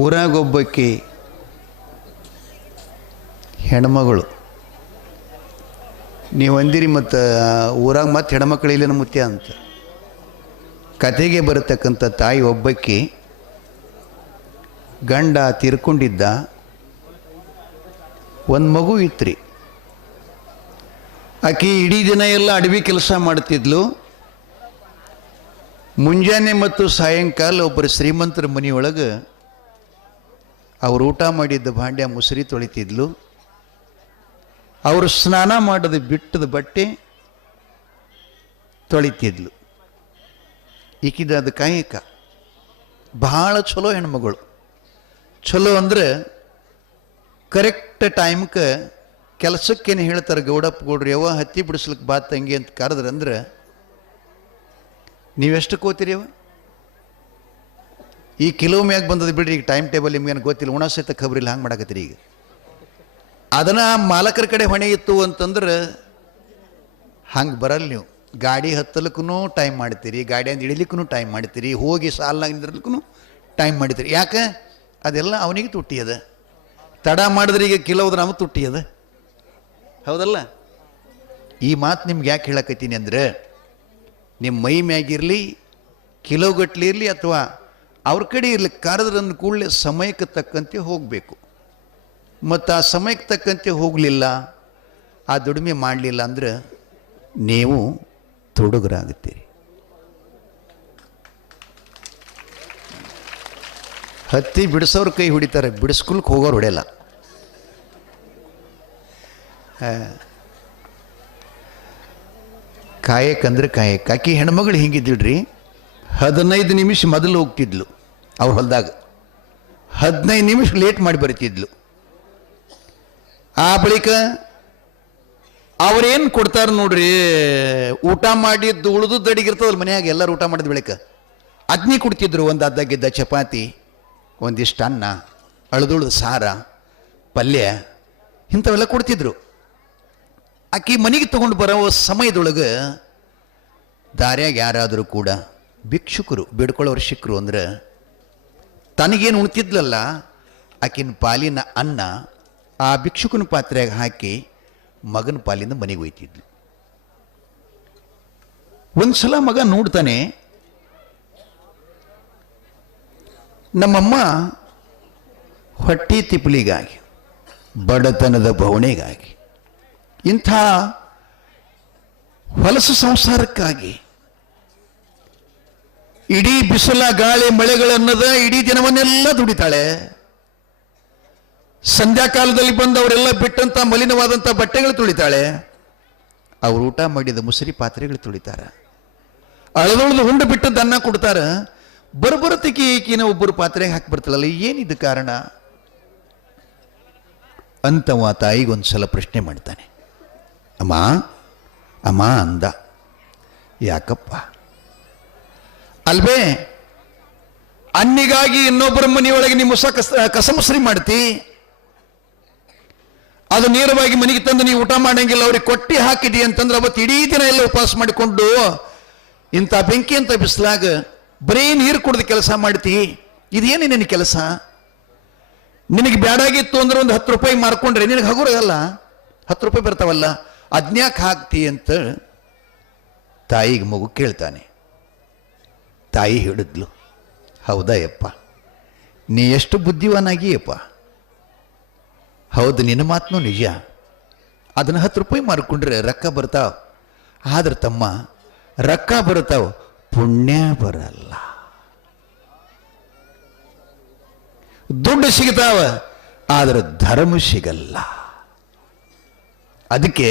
ಊರಾಗೊಬ್ಬಕ್ಕೆ ಹೆಣ್ಮಗಳು ನೀವು ಅಂದಿರಿ, ಮತ್ತು ಊರಾಗ ಮತ್ತೆ ಹೆಣ್ಮಕ್ಳು ಇಲ್ಲಿನ ಮುತ್ಯ ಅಂತ. ಕತೆಗೆ ಬರತಕ್ಕಂಥ ತಾಯಿ ಒಬ್ಬಕ್ಕೆ ಗಂಡ ತೀರ್ಕೊಂಡಿದ್ದ, ಒಂದು ಮಗು ಇತ್ರಿ. ಆಕೆ ಇಡೀ ದಿನ ಎಲ್ಲ ಅಡವಿ ಕೆಲಸ ಮಾಡ್ತಿದ್ಲು. ಮುಂಜಾನೆ ಮತ್ತು ಸಾಯಂಕಾಲ ಒಬ್ಬರು ಶ್ರೀಮಂತರ ಮನೆಯೊಳಗೆ ಅವರು ಊಟ ಮಾಡಿದ್ದ ಭಾಂಡ್ಯ ಮುಸುರಿ ತೊಳಿತಿದ್ಲು. ಅವರು ಸ್ನಾನ ಮಾಡೋದು ಬಿಟ್ಟದ ಬಟ್ಟೆ ತೊಳಿತಿದ್ಲು. ಈಕಿದ ಅದು ಕಾಯಕ ಭಾಳ ಚಲೋ ಹೆಣ್ಮಗಳು. ಚಲೋ ಅಂದರೆ ಕರೆಕ್ಟ್ ಟೈಮ್ಗೆ ಕೆಲಸಕ್ಕೇನು ಹೇಳ್ತಾರೆ, ಗೌಡಪ್ಪ ಗೌಡ್ರಿ ಯಾವ ಹತ್ತಿ ಬಿಡಿಸ್ಲಿಕ್ಕೆ ಬಾ ತಂಗಿ ಅಂತ ಕರೆದ್ರಂದ್ರೆ ನೀವೆಷ್ಟು ಕೋತೀರಿ ಅವ? ಈ ಕಿಲೋ ಮ್ಯಾಗ ಬಂದದ್ದು ಬಿಡ್ರಿ, ಈಗ ಟೈಮ್ ಟೇಬಲ್ ನಿಮ್ಗೇನು ಗೊತ್ತಿಲ್ಲ, ಉಣ ಸಹಿತ ಖಬರಿಲ್ಲ, ಹಂಗೆ ಮಾಡಕತ್ತೀರಿ. ಈಗ ಅದನ್ನು ಮಾಲಕರ ಕಡೆ ಹೊಣೆ ಇತ್ತು ಅಂತಂದ್ರೆ ಹಂಗೆ ಬರಲ್ಲ. ನೀವು ಗಾಡಿ ಹತ್ತಲಿಕ್ಕೂ ಟೈಮ್ ಮಾಡ್ತೀರಿ, ಗಾಡಿಯಿಂದ ಇಳಿಲಿಕ್ಕೂ ಟೈಮ್ ಮಾಡ್ತೀರಿ, ಹೋಗಿ ಸಾಲಾಗಿ ನಿಂದಿರ್ಲಿಕ್ಕೂ ಟೈಮ್ ಮಾಡ್ತೀರಿ. ಯಾಕೆ? ಅದೆಲ್ಲ ಅವನಿಗೆ ತುಟ್ಟಿ ಅದ. ತಡ ಮಾಡಿದ್ರೆ ಈಗ ಕಿಲೋದ್ರ ನಮಗೆ ತುಟ್ಟಿ ಅದ, ಹೌದಲ್ಲ? ಈ ಮಾತು ನಿಮ್ಗೆ ಯಾಕೆ ಹೇಳಕತ್ತೀನಿ ಅಂದರೆ, ನಿಮ್ಮ ಮೈ ಮ್ಯಾಗಿರಲಿ, ಕಿಲೋಗಟ್ಲಿ ಇರಲಿ, ಅಥವಾ ಅವ್ರ ಕಡೆ ಇರಲಿ, ಕರೆದ್ರನ್ನು ಕೂಡಲೇ ಸಮಯಕ್ಕೆ ತಕ್ಕಂತೆ ಹೋಗಬೇಕು. ಮತ್ತು ಆ ಸಮಯಕ್ಕೆ ತಕ್ಕಂತೆ ಹೋಗಲಿಲ್ಲ, ಆ ದುಡಿಮೆ ಮಾಡಲಿಲ್ಲ ಅಂದ್ರೆ ನೀವು ತೊಡಗರಾಗುತ್ತೀರಿ. ಹತ್ತಿ ಬಿಡಿಸೋರು ಕೈ ಹೊಡಿತಾರೆ, ಬಿಡಿಸ್ಕೊಳಕ್ಕೆ ಹೋಗೋರು ಹೊಡೆಯಲ್ಲ. ಕಾಯಕಂದ್ರೆ ಕಾಯಕ. ಆಕಿ ಹೆಣ್ಮಗಳು ಹಿಂಗಿದ್ದಿಡ್ರಿ, 15 ನಿಮಿಷ ಮೊದಲು ಹೋಗ್ತಿದ್ಲು ಅವ್ರ ಹೊಲದಾಗ, 15 ನಿಮಿಷ ಲೇಟ್ ಮಾಡಿ ಬರ್ತಿದ್ಲು. ಆ ಬಳಿಕ ಅವ್ರೇನು ಕೊಡ್ತಾರೆ ನೋಡ್ರಿ, ಊಟ ಮಾಡಿದ್ದು ಉಳಿದು ಅಡಿಗಿರ್ತದಲ್ಲ ಮನ್ಯಾಗ, ಎಲ್ಲರೂ ಊಟ ಮಾಡಿದ ಬಳಿಕ ಅದ್ನಿ ಕೊಡ್ತಿದ್ರು. ಒಂದು ಅದ್ದಾಗಿದ್ದ ಚಪಾತಿ, ಒಂದಿಷ್ಟು ಅನ್ನ, ಅಳದುಳ್ದ ಸಾರ, ಪಲ್ಯ, ಇಂಥವೆಲ್ಲ ಕೊಡ್ತಿದ್ರು. ಆಕಿ ಮನೆಗೆ ತೊಗೊಂಡು ಬರೋ ಸಮಯದೊಳಗೆ ದಾರ್ಯಾಗ ಯಾರಾದರೂ ಕೂಡ ಭಿಕ್ಷುಕರು ಬೇಡ್ಕೊಳ್ಳೋರು ಸಿಕ್ಕರು ಅಂದ್ರೆ ತನಗೇನು ಉಣ್ತಿದ್ಲಲ್ಲ ಆಕಿನ ಪಾಲಿನ ಅನ್ನ ಆ ಭಿಕ್ಷುಕನ ಪಾತ್ರೆಯಾಗ ಹಾಕಿ ಮಗನ ಪಾಲಿಂದ ಮನೆಗೆ ಒಯ್ತಿದ್ಲು. ಒಂದು ಸಲ ಮಗ ನೋಡ್ತಾನೆ, ನಮ್ಮಮ್ಮ ಹೊಟ್ಟಿ ತಿಪ್ಪಲಿಗಾಗಿ, ಬಡತನದ ಬವಣೆಗಾಗಿ, ಇಂಥ ಹೊಲಸು ಸಂಸಾರಕ್ಕಾಗಿ ಇಡೀ ಬಿಸಿಲ ಗಾಳಿ ಮಳೆಗಳನ್ನದ ಇಡೀ ದಿನವನ್ನೆಲ್ಲ ದುಡಿತಾಳೆ. ಸಂಧ್ಯಾಕಾಲದಲ್ಲಿ ಬಂದು ಅವರೆಲ್ಲ ಬಿಟ್ಟಂತ ಮಲಿನವಾದಂಥ ಬಟ್ಟೆಗಳು ತುಳಿತಾಳೆ. ಅವ್ರು ಊಟ ಮಾಡಿದ ಮುಸುರಿ ಪಾತ್ರೆಗಳು ತುಳಿತಾರೆ. ಅಳದೊಳ್ದು ಹುಂಡು ಬಿಟ್ಟದ್ದು ಅನ್ನ ಕೊಡ್ತಾರೆ. ಬರಬರತಿಕೆ ಈಕಿನ ಒಬ್ಬರು ಪಾತ್ರೆಗೆ ಹಾಕಿ ಬರ್ತಾಳಲ್ಲ, ಏನಿದು ಕಾರಣ ಅಂತವ ತಾಯಿಗೊಂದ್ಸಲ ಪ್ರಶ್ನೆ ಮಾಡ್ತಾನೆ. ಅಮ್ಮ ಅಮ್ಮ ಅಂದ. ಯಾಕಪ್ಪ? ಅಲ್ವೇ, ಅನ್ನಿಗಾಗಿ ಇನ್ನೊಬ್ಬರ ಮನೆಯೊಳಗೆ ನೀವು ಕಸಮಸರಿ ಮಾಡ್ತಿ, ಅದು ನೇರವಾಗಿ ಮನೆಗೆ ತಂದು ನೀವು ಊಟ ಮಾಡಂಗಿಲ್ಲ, ಅವ್ರಿಗೆ ಕೊಟ್ಟಿ ಹಾಕಿದಿ ಅಂತಂದ್ರೆ ಅವತ್ತು ಇಡೀ ದಿನ ಎಲ್ಲ ಉಪವಾಸ ಮಾಡಿಕೊಂಡು ಇಂಥ ಬೆಂಕಿ ಅಂತ ಬಿಸಿಲಾಗ ಬರೀ ನೀರು ಕುಡಿದು ಕೆಲಸ ಮಾಡ್ತಿ, ಇದೇನೇ ನಿನ್ನ ಕೆಲಸ? ನಿನಗೆ ಬ್ಯಾಡಾಗಿತ್ತು ಅಂದ್ರೆ ಒಂದು 10 ರೂಪಾಯಿ ಮಾರ್ಕೊಂಡ್ರೆ ನಿನಗೆ ಹಗುರಲ್ಲ, 10 ರೂಪಾಯಿ ಬರ್ತಾವಲ್ಲ, ಅದ್ನ್ಯಾಕೆ ಹಾಕ್ತಿ ಅಂತ ತಾಯಿಗೆ ಮಗು ಕೇಳ್ತಾನೆ. ತಾಯಿ ಹೇಳಿದ್ಲು, ಹೌದಾ ಯಪ್ಪ, ನೀ ಎಷ್ಟು ಬುದ್ಧಿವಾನಾಗಿಯಪ್ಪ, ಹೌದು ನಿನ್ನ ಮಾತನೂ ನಿಜ. ಅದನ್ನು 10 ರೂಪಾಯಿ ಮಾರ್ಕೊಂಡ್ರೆ ರೊಕ್ಕ ಬರ್ತಾವ, ಆದ್ರೆ ತಮ್ಮ ರೊಕ್ಕ ಬರ್ತಾವ, ಪುಣ್ಯ ಬರಲ್ಲ. ದುಡ್ಡು ಸಿಗ್ತಾವ, ಆದ್ರೆ ಧರ್ಮ ಸಿಗಲ್ಲ. ಅದಕ್ಕೆ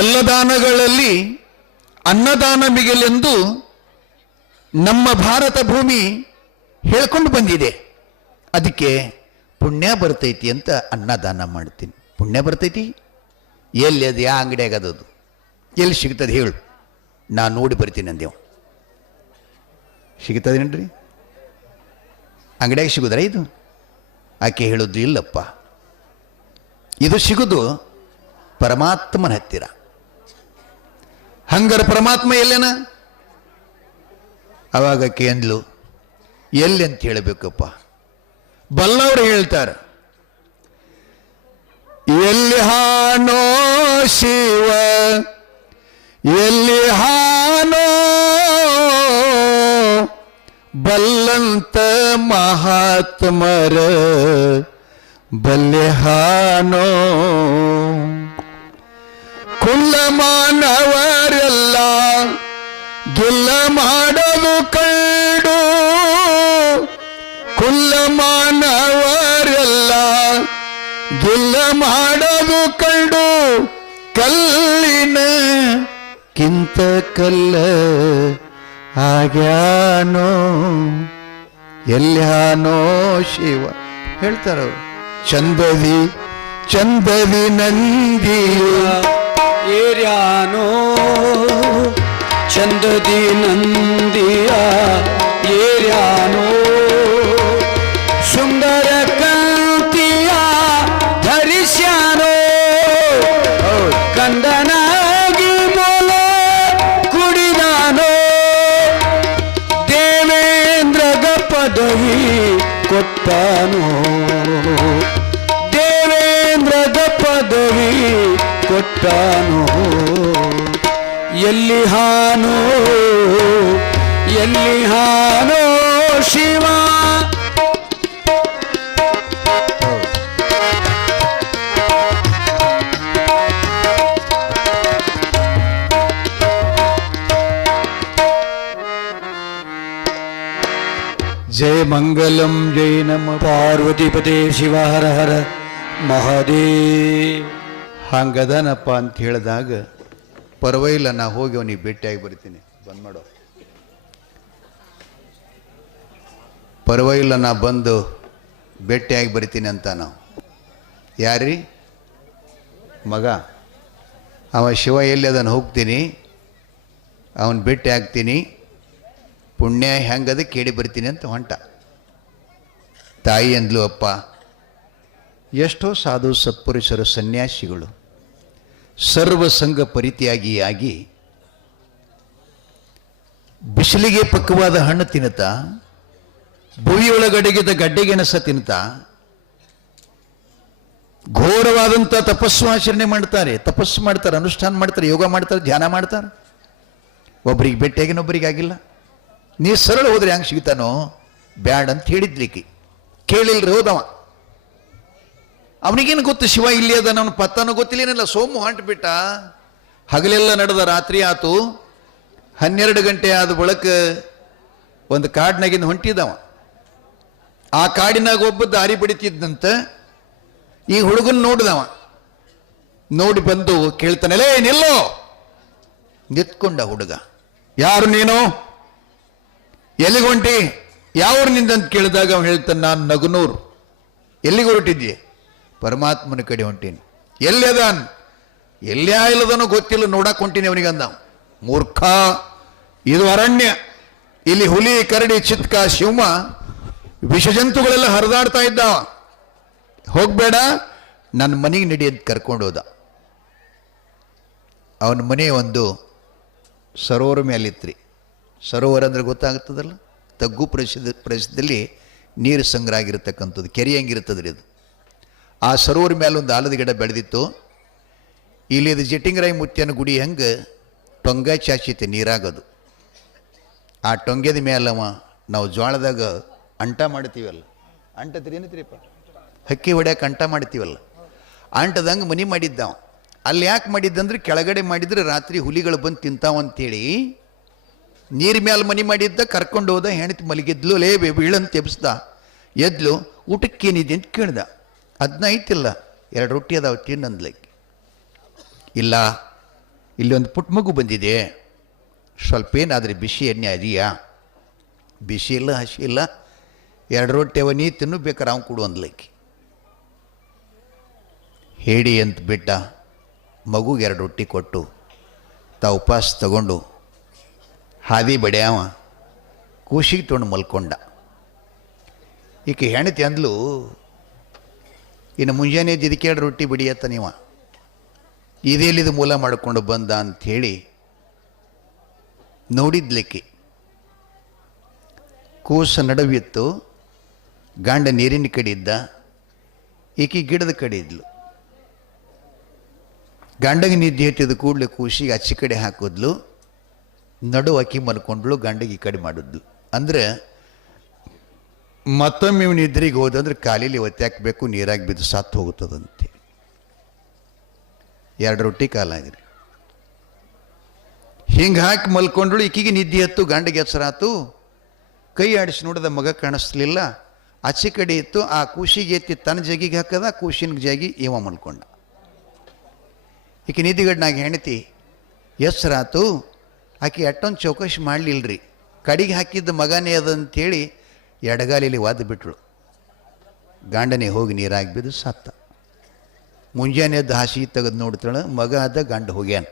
ಎಲ್ಲ ದಾನಗಳಲ್ಲಿ ಅನ್ನದಾನ ಮಿಗಿಲೆಂದು ನಮ್ಮ ಭಾರತ ಭೂಮಿ ಹೇಳ್ಕೊಂಡು ಬಂದಿದೆ. ಅದಕ್ಕೆ ಪುಣ್ಯ ಬರ್ತೈತಿ ಅಂತ ಅನ್ನದಾನ ಮಾಡ್ತೀನಿ. ಪುಣ್ಯ ಬರ್ತೈತಿ ಎಲ್ಲಿ? ಅದು ಯಾ ಅಂಗಡಿಯಾಗ ಅದದು ಎಲ್ಲಿ ಸಿಗ್ತದೆ ಹೇಳು, ನಾನು ನೋಡಿ ಬರ್ತೀನಿ ಅಂದೇವು. ಸಿಗ್ತದೇನ್ರಿ? ಅಂಗಡಿಯಾಗ ಸಿಗುದ್ರ ಇದು? ಆಕೆ ಹೇಳೋದು, ಇಲ್ಲಪ್ಪ, ಇದು ಸಿಗುದು ಪರಮಾತ್ಮನ ಹತ್ತಿರ. ಹಂಗಾರ ಪರಮಾತ್ಮ ಎಲ್ಲೇನ? ಅವಾಗ ಆಕೆ ಅಂದ್ಲು, ಎಲ್ಲಿ ಅಂತ ಹೇಳಬೇಕಪ್ಪ? ಬಲ್ಲವರು ಹೇಳ್ತಾರೆ, ಎಲ್ಲಿ ಹಾನೋ ಶಿವ ಎಲ್ಲಿ ಹಾನೋ ಬಲ್ಲಂತ ಮಹಾತ್ಮರ ಬಲ್ಲೆ ಹಾನೋ. ಕುಲ್ಲ ಮಾನವರೆಲ್ಲ ಗೆಲ್ಲ ಮಾಡೋದು ಕಂಡು, ಕುಲ್ಲ ಮಾನವರೆಲ್ಲ ಗೆಲ್ಲ ಮಾಡೋದು ಕಂಡು, ಕಲ್ಲಿನ ಕಿಂತ ಕಲ್ಲ ಆಗ್ಯಾನೋ ಎಲ್ಯಾನೋ ಶಿವ ಹೇಳ್ತಾರವ್ರು. ಚಂದದಿ ಚಂದದಿ ನಂದಿಯ ಏರ್ಯಾನೋ ಚಂದದಿ ನಂದಿಯ ಏರ್ಯಾನೋ, ಸುಂದರ ಕಾಂತಿಯ ಧರಿಸ್ಯಾನೋ, ಕಂದನಾಗಿ ಮೊಲ ಕುಡಿದಾನೋ, ದೇವೇಂದ್ರಗ ಪದವಿ ಕೊಟ್ಟಾನೋ, ದೇವೇಂದ್ರಗ ಪದವಿ ಕೊಟ್ಟಾನೋ. ಎಲ್ಲಿ ಹಾನೋ ಎಲ್ಲಿ ಹಾನೋ ಶಿವ. ಜಯ ಮಂಗಲಂ ಜಯ ನಮ ಪಾರ್ವತಿಪದೇ ಶಿವ ಹರ ಹರ ಮಹಾದೇವ್. ಹಂಗದನಪ್ಪ ಅಂತ ಹೇಳಿದಾಗ ಪರವಾಗಿಲ್ಲ, ನಾ ಹೋಗಿ ಅವನಿಗೆ ಭೇಟಿಯಾಗಿ ಬರ್ತೀನಿ, ಬಂದ್ ಮಾಡೋ. ಪರವಾಗಿಲ್ಲ, ನಾ ಬಂದು ಭೇಟಿಯಾಗಿ ಬರ್ತೀನಿ ಅಂತ. ನಾವು ಯಾರ್ರೀ ಮಗ, ಅವ ಶಿವ ಎಲ್ಲಿ ಅದನ್ನು ಹೋಗ್ತೀನಿ, ಅವನು ಭೇಟಿ ಆಗ್ತೀನಿ, ಪುಣ್ಯ ಹೆಂಗದ ಕೇಳಿ ಬರ್ತೀನಿ ಅಂತ ಹೊಂಟ. ತಾಯಿ ಅಂದ್ಲು, ಅಪ್ಪ ಎಷ್ಟೋ ಸಾಧು ಸತ್ಪುರುಷರು ಸನ್ಯಾಸಿಗಳು ಸರ್ವಸಂಗ ಪರಿತ್ಯಾಗಿಯಾಗಿ ಬಿಸಿಲಿಗೆ ಪಕ್ವವಾದ ಹಣ್ಣು ತಿನ್ನುತ್ತಾ, ಭುವಿಯೊಳಗಡೆಗಿದ್ದ ಗಡ್ಡೆಗೆನಸ ತಿನ್ನುತ್ತಾ ಘೋರವಾದಂಥ ತಪಸ್ಸು ಆಚರಣೆ ಮಾಡ್ತಾರೆ, ತಪಸ್ಸು ಮಾಡ್ತಾರೆ, ಅನುಷ್ಠಾನ ಮಾಡ್ತಾರೆ, ಯೋಗ ಮಾಡ್ತಾರೆ, ಧ್ಯಾನ ಮಾಡ್ತಾರೆ. ಒಬ್ರಿಗೆ ಭೇಟಿಯಾಗಿನೊಬ್ಬರಿಗೆ ಆಗಿಲ್ಲ. ನೀ ಸರಳ ಹೋದ್ರೆ ಹೆಂಗೆ ಸಿಗ್ತಾನೋ, ಬ್ಯಾಡ್ ಅಂತ ಹೇಳಿದ್ಲಿಕ್ಕೆ ಕೇಳಿಲ್ರಿ ಹೋದವ. ಅವನಿಗೇನು ಗೊತ್ತು ಶಿವ ಇಲ್ಲಿ ಅದ, ಅವನ ಪತ್ತಾನೋ ಗೊತ್ತಿಲ್ಲೇನಿಲ್ಲ. ಸೋಮು ಹೊಂಟ್ಬಿಟ್ಟ. ಹಗಲೆಲ್ಲ ನಡೆದ ರಾತ್ರಿ ಆತು. 12 ಗಂಟೆ ಆದ ಬಳಿಕ ಒಂದು ಕಾಡಿನಾಗಿಂದ ಹೊಂಟಿದವ. ಆ ಕಾಡಿನಾಗ ಒಬ್ಬ ದಾರಿ ಬಡಿತಿದ್ದಂತ. ಈ ಹುಡುಗನ್ ನೋಡಿದವ, ನೋಡಿ ಬಂದು ಕೇಳ್ತಾನೆ, ಲೇ ನಿಲ್ಲೋ. ನಿತ್ಕೊಂಡ ಹುಡುಗ, ಯಾರು ನೀನು, ಎಲ್ಲಿಗೆ ಹೊಂಟಿ, ಯಾವ್ರನಿಂದಂತ ಕೇಳಿದಾಗ ಅವನು ಹೇಳ್ತಾನೆ, ನಾನು ನಗನೂರು. ಎಲ್ಲಿಗೆ ಹೊರಟಿದ್ದೆ, ಪರಮಾತ್ಮನ ಕಡೆ ಹೊಂಟೀನಿ. ಎಲ್ಲಿ ಅದಾನ್, ಎಲ್ಲೇ ಇಲ್ಲದನೋ ಗೊತ್ತಿಲ್ಲ, ನೋಡಕ್ ಹೊಂಟೀನಿ ಅವನಿಗೆ ಅಂದ. ಮೂರ್ಖ, ಇದು ಅರಣ್ಯ, ಇಲ್ಲಿ ಹುಲಿ ಕರಡಿ ಚಿತ್ಕ ಶಿವಮ ವಿಷಜಂತುಗಳೆಲ್ಲ ಹರಿದಾಡ್ತಾ ಇದ್ದಾವ, ಹೋಗ್ಬೇಡ, ನನ್ನ ಮನೆಗೆ ನಡಿ ಅಂತ ಕರ್ಕೊಂಡು ಹೋದ. ಅವನ ಮನೆ ಒಂದು ಸರೋವರ ಮೇಲಿತ್ರಿ. ಸರೋವರ ಅಂದ್ರೆ ಗೊತ್ತಾಗ್ತದಲ್ಲ, ತಗ್ಗು ಪ್ರದೇಶದಲ್ಲಿ ನೀರು ಸಂಗ್ರಹ ಆಗಿರತಕ್ಕಂಥದ್ದು, ಕೆರೆ ಹಂಗಿರ್ತದ್ರಿ ಇದು. ಆ ಸರೋವರ ಮೇಲೆ ಒಂದು ಆಲದ ಗಿಡ ಬೆಳೆದಿತ್ತು. ಇಲ್ಲಿ ಇದು ಜಟಿಂಗರಾಯ ಮುತ್ಯನ ಗುಡಿ ಹೆಂಗೆ ಟೊಂಗ ಚಾಚಿತೆ ನೀರಾಗೋದು. ಆ ಟೊಂಗೆದ ಮೇಲವ ನಾವು ಜೋಳದಾಗ ಅಂಟ ಮಾಡ್ತೀವಲ್ಲ, ಅಂಟದ್ರಿ ಏನತ್ರಿಪ್ಪ, ಹಕ್ಕಿ ಹೊಡ್ಯಾಕೆ ಅಂಟ ಮಾಡ್ತೀವಲ್ಲ, ಅಂಟದಂಗೆ ಮನೆ ಮಾಡಿದ್ದಾವ. ಅಲ್ಲಿ ಯಾಕೆ ಮಾಡಿದ್ದಂದ್ರೆ ಕೆಳಗಡೆ ಮಾಡಿದ್ರೆ ರಾತ್ರಿ ಹುಲಿಗಳು ಬಂದು ತಿಂತಾವಂತೇಳಿ ನೀರು ಮೇಲೆ ಮನೆ ಮಾಡಿದ್ದ. ಕರ್ಕೊಂಡು ಹೋದ, ಹೆಣ್ತಿ ಮಲಗಿದ್ಲು, ಲೇ ಬೀಳಂತ ಎಬ್ಸ್ದ. ಎದ್ಲು, ಊಟಕ್ಕೇನಿದೆ ಅಂತ ಕೇಳ್ದ. ಅದನ್ನ ಐತಿಲ್ಲ, 2 ರೊಟ್ಟಿ ಅದಾವ ತಿನ್ನಂದ್ಲಕ್ಕೆ. ಇಲ್ಲ, ಇಲ್ಲಿ ಒಂದು ಪುಟ್ಟ ಮಗು ಬಂದಿದೆ, ಸ್ವಲ್ಪ ಏನಾದರೆ ಬಿಸಿ ಎಣ್ಣೆ ಅದೆಯಾ, ಬಿಸಿ ಇಲ್ಲ, ಹಸಿ ಇಲ್ಲ, 2 ರೊಟ್ಟಿ ಅವ, ನೀ ತಿನ್ನು, ಬೇಕಾರೆ ಅವ್ನು ಕೊಡು ಅಂದ್ಲಕ್ಕೆ. ಹೇಳಿ ಅಂತ ಬಿಟ್ಟ. ಮಗುಗೆ 2 ರೊಟ್ಟಿ ಕೊಟ್ಟು ತಾ ಉಪವಾಸ ತಗೊಂಡು ಹಾದಿ ಬಡಿಯವ ಕೂಸಿಗೆ ತೊಗೊಂಡು ಮಲ್ಕೊಂಡ. ಈಕೆ ಹೆಣ್ತಿ ಅಂದ್ಲು, ಇನ್ನು ಮುಂಜಾನೆ ಇದಕ್ಕೆ 2 ರೊಟ್ಟಿ ಬಿಡಿಯತ್ತ ನೀವ, ಇದೇಲಿದು ಮೂಲ ಮಾಡಿಕೊಂಡು ಬಂದ ಅಂಥೇಳಿ ನೋಡಿದ್ಲಿಕ್ಕೆ. ಕೂಸ ನಡುವಿತ್ತು, ಗಂಡ ನೀರಿನ ಕಡೆ ಇದ್ದ, ಈಕಿ ಗಿಡದ ಕಡೆ ಇದ್ಲು. ಗಂಡಗೆ ನಿದ್ದೆ ಹತ್ತಿದ ಕೂಡಲೇ ಕೂಸಿಗೆ ಆಚೆ ಕಡೆ ಹಾಕಿದ್ಲು, ನಡು ಅಕ್ಕಿ ಮಲ್ಕೊಂಡ್ಳು, ಗಂಡಗೆ ಈ ಕಡೆ ಮಾಡಿದ್ಲು. ಅಂದರೆ ಮತ್ತೊಮ್ಮೆ ಇವ್ ನಿದ್ರಿಗೆ ಹೋದಂದ್ರೆ ಕಾಲಿಲಿ ಒತ್ತಿ ಹಾಕಬೇಕು, ನೀರಾಗಿ ಬಿದ್ದು ಸತ್ತು ಹೋಗುತ್ತದಂತೆ. 2 ರೊಟ್ಟಿ ಕಾಲಾಗ್ರಿ ಹಿಂಗೆ ಹಾಕಿ ಮಲ್ಕೊಂಡ್ಳು. ಈಕಿಗೆ ನಿದ್ದೆ ಹತ್ತು, ಗಂಡಗೆ ಹೆಸರಾತು. ಕೈ ಆಡಿಸಿ ನೋಡಿದ ಮಗ ಕಾಣಿಸ್ಲಿಲ್ಲ, ಆಚೆ ಕಡೆ ಇತ್ತು. ಆ ಕೂಸಿಗೆ ಎತ್ತಿ ತನ್ನ ಜಗಿಗೆ ಹಾಕದ, ಕೂಸಿನ ಜಗಿ ಇವ ಮಲ್ಕೊಂಡ. ಈಕೆ ನಿದ್ದಿಗಡ್ನಾಗ ಹೆಂಡತಿ ಹೆಸರಾತು. ಆಕೆ ಎಟ್ಟೊಂದು ಚೌಕಶಿ ಮಾಡಲಿಲ್ಲರಿ, ಕಡೆಗೆ ಹಾಕಿದ್ದ ಮಗನೇ ಅದಂತೇಳಿ ಎಡಗಾಲಿಲಿ ವಾದ ಬಿಟ್ಳು. ಗಂಡನೇ ಹೋಗಿ ನೀರಾಗಿ ಬಿದ್ದು ಸತ್ತ. ಮುಂಜಾನೆ ಎದ್ದು ಹಾಸಿಗೆ ತೆಗೆದು ನೋಡ್ತಾಳೆ, ಮಗ ಅದ, ಗಂಡ ಹೋಗ್ಯಾನ.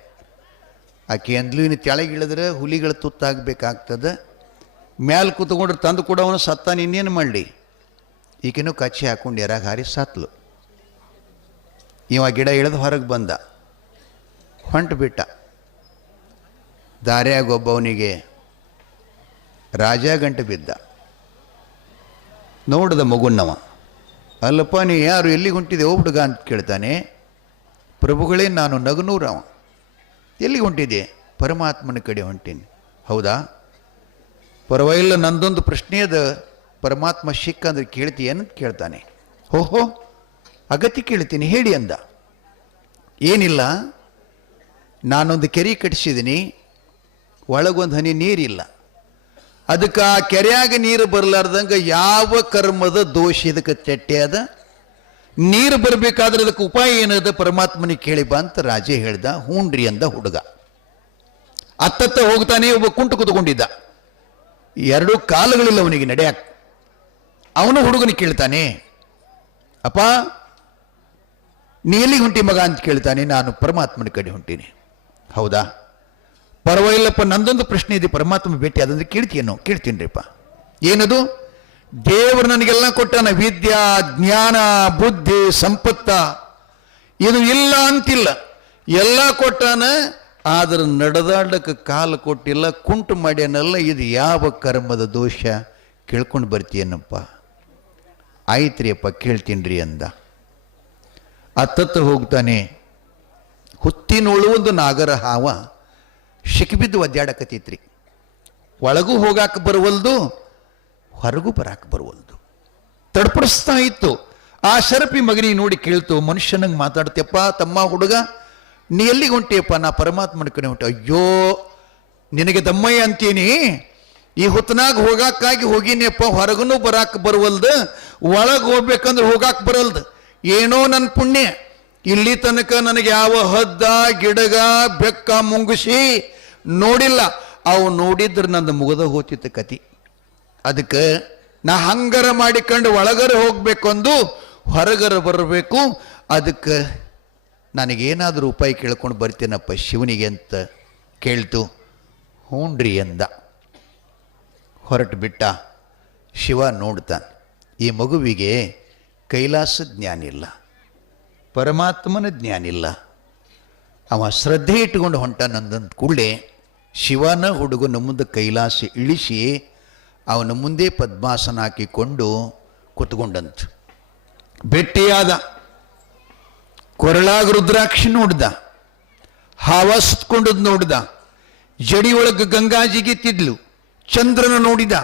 ಆಕೆ ಅಂದ್ಲು, ಇನ್ನು ಕೆಳಗಿಳಿದ್ರೆ ಹುಲಿಗಳು ತುತ್ತಾಗಬೇಕಾಗ್ತದೆ, ಮ್ಯಾಲೆ ಕೂತ್ಕೊಂಡ್ರೆ ತಂದು ಕೊಡೋವನು ಸತ್ತಾನ, ಇನ್ನೇನು ಮಾಡಲಿ. ಈಕೆನೂ ಕಚ್ಚಿ ಹಾಕೊಂಡು ಎರಾಗ ಹಾರಿ ಸತ್ಲು. ಇವ ಗಿಡ ಇಳಿದು ಹೊರಗೆ ಬಂದ, ಹೊಂಟು ಬಿಟ್ಟ. ದಾರ್ಯಾಗ ಒಬ್ಬವನಿಗೆ ರಾಜ ಗಂಟೆ ಬಿದ್ದ. ನೋಡಿದ ಮಗುನ್ನವ, ಅಲ್ಲಪ್ಪ ನೀ ಯಾರು, ಎಲ್ಲಿಗೆ ಹೊಂಟಿದೆ ಓ ಹುಡುಗ ಅಂತ ಕೇಳ್ತಾನೆ. ಪ್ರಭುಗಳೇ, ನಾನು ನಗನೂರವ. ಎಲ್ಲಿಗೆ ಹೊಂಟಿದೆ? ಪರಮಾತ್ಮನ ಕಡೆ ಹೊಂಟೀನಿ. ಹೌದಾ, ಪರವಾಗಿಲ್ಲ, ನಂದೊಂದು ಪ್ರಶ್ನೆ ಅದ, ಪರಮಾತ್ಮ ಸಿಕ್ಕ ಅಂದ್ರೆ ಕೇಳ್ತೀಯೇನಂತ ಕೇಳ್ತಾನೆ. ಓಹೋ, ಅಗತ್ಯ ಕೇಳ್ತೀನಿ, ಹೇಳಿ ಅಂದ. ಏನಿಲ್ಲ, ನಾನೊಂದು ಕೆರೆ ಕಟ್ಟಿಸಿದ್ದೀನಿ, ಒಳಗೊಂದು ಹನಿ ನೀರಿಲ್ಲ. ಅದಕ್ಕೆ ಆ ಕೆರೆಯಾಗ ನೀರು ಬರಲಾರ್ದಂಗೆ ಯಾವ ಕರ್ಮದ ದೋಷ ಇದಕ್ಕೆ ತೆಟ್ಟೆ ಅದ, ನೀರು ಬರಬೇಕಾದ್ರೆ ಅದಕ್ಕೆ ಉಪಾಯ ಏನದ, ಪರಮಾತ್ಮನಿಗೆ ಕೇಳಿ ಬಾ ಅಂತ ರಾಜೇ ಹೇಳ್ದ. ಹೂಣ್ರಿ ಅಂದ ಹುಡುಗ. ಅತ್ತತ್ತ ಹೋಗ್ತಾನೆ. ಒಬ್ಬ ಕುಂಟು ಕೂತ್ಕೊಂಡಿದ್ದ, 2 ಕಾಲುಗಳಿಲ್ಲ ಅವನಿಗೆ ನಡೆಯಾಕ. ಅವನು ಹುಡುಗನಿಗೆ ಕೇಳ್ತಾನೆ, ಅಪ್ಪ ನೀ ಎಲ್ಲಿಗೆ ಹೊಂಟಿ ಮಗ ಅಂತ ಕೇಳ್ತಾನೆ. ನಾನು ಪರಮಾತ್ಮನ ಕಡೆ ಹೊಂಟೀನಿ. ಹೌದಾ, ಪರವಾಗಿಲ್ಲಪ್ಪ, ನಂದೊಂದು ಪ್ರಶ್ನೆ ಇದೆ, ಪರಮಾತ್ಮ ಭೇಟಿ ಅದಂದ್ರೆ ಕೇಳ್ತೀಯೇನೋ? ಕೇಳ್ತೀನಿರಿಪ್ಪ. ಏನದು? ದೇವರು ನನಗೆಲ್ಲ ಕೊಟ್ಟಾನ, ವಿದ್ಯಾ, ಜ್ಞಾನ, ಬುದ್ಧಿ, ಸಂಪತ್ತ, ಇದು ಇಲ್ಲ ಅಂತಿಲ್ಲ, ಎಲ್ಲ ಕೊಟ್ಟಾನ. ಆದ್ರೆ ನಡೆದಾಡಕ್ಕೆ ಕಾಲು ಕೊಟ್ಟಿಲ್ಲ, ಕುಂಟು ಮಾಡ್ಯಾನಲ್ಲ, ಇದು ಯಾವ ಕರ್ಮದ ದೋಷ? ಕೇಳ್ಕೊಂಡು ಬರ್ತೀಯನಪ್ಪ. ಆಯ್ತ್ರಿ ಅಪ್ಪ, ಕೇಳ್ತೀನಿ ಅಂದ. ಅತ್ತತ್ತ ಹೋಗ್ತಾನೆ. ಹುತ್ತಿನೊಳು ಒಂದು ನಾಗರ ಹಾವ ಸಿಕ್ಕಿಬಿದ್ದು ಒದ್ದಾಡಕತ್ತೈತ್ರಿ. ಒಳಗೂ ಹೋಗಾಕ ಬರುವಲ್ದು, ಹೊರಗೂ ಬರಾಕ ಬರುವಲ್ದು, ತಡ್ಪಡಿಸ್ತಾ ಇತ್ತು. ಆ ಶರಪಿ ಮಗನಿಗೆ ನೋಡಿ ಕೇಳ್ತು, ಮನುಷ್ಯನಂಗೆ ಮಾತಾಡ್ತೀಯಪ್ಪ ತಮ್ಮ ಹುಡುಗ, ನೀ ಎಲ್ಲಿಗೆ ಹೊಂಟಿಯಪ್ಪ? ನಾ ಪರಮಾತ್ಮನ ಕಡೆ ಹೊಂಟೆ. ಅಯ್ಯೋ, ನಿನಗೆ ದಮ್ಮಯ್ಯ ಅಂತೀನಿ, ಈ ಹೊತ್ತನಾಗ ಹೋಗಾಕಾಗಿ ಹೋಗಿನಿಯಪ್ಪ, ಹೊರಗೂ ಬರಾಕ ಬರುವಲ್ದು, ಒಳಗೆ ಹೋಗ್ಬೇಕಂದ್ರೆ ಹೋಗಾಕ ಬರಲ್ದು. ಏನೋ ನನ್ನ ಪುಣ್ಯ, ಇಲ್ಲಿ ತನಕ ನನಗೆ ಯಾವ ಹದ್ದ, ಗಿಡಗ, ಬೆಕ್ಕ, ಮುಂಗುಸಿ ನೋಡಿಲ್ಲ. ಅವು ನೋಡಿದ್ರೆ ನಂದು ಮುಗಿದ ಹೋತಿತ್ತು ಕತಿ. ಅದಕ್ಕೆ ನಾ ಹಂಗರ ಮಾಡಿಕೊಂಡು ಒಳಗರ ಹೋಗ್ಬೇಕು ಅಂದು ಹೊರಗರ ಬರಬೇಕು. ಅದಕ್ಕೆ ನನಗೇನಾದರೂ ಉಪಾಯ ಕೇಳ್ಕೊಂಡು ಬರ್ತೀನಪ್ಪ ಶಿವನಿಗೆ ಅಂತ ಕೇಳ್ತು. ಹೂಣ್ರಿ ಅಂದ. ಹೊರಟು ಬಿಟ್ಟ. ಶಿವ ನೋಡ್ತಾನೆ, ಈ ಮಗುವಿಗೆ ಕೈಲಾಸ ಜ್ಞಾನ ಇಲ್ಲ, ಪರಮಾತ್ಮನ ಜ್ಞಾನ ಇಲ್ಲ. ಅವ ಶ್ರದ್ಧೆ ಇಟ್ಟುಕೊಂಡು ಹೊಂಟಾನಂದಂತ ಕೂಡಲೇ ಶಿವನ ಹುಡುಗನ ಮುಂದೆ ಕೈಲಾಸ ಇಳಿಸಿ ಅವನ ಮುಂದೆ ಪದ್ಮಾಸನ ಹಾಕಿಕೊಂಡು ಕೂತ್ಕೊಂಡಂತ. ಭೇಟಿಯಾದ. ಕೊರಳಾಗ ರುದ್ರಾಕ್ಷಿ ನೋಡ್ದ, ಹಾವಸ್ಕೊಂಡದ್ ನೋಡ್ದ, ಜಡಿ ಒಳಗೆ ಗಂಗಾಜಿಗಿತ್ತಿದ್ಲು, ಚಂದ್ರನ ನೋಡಿದ.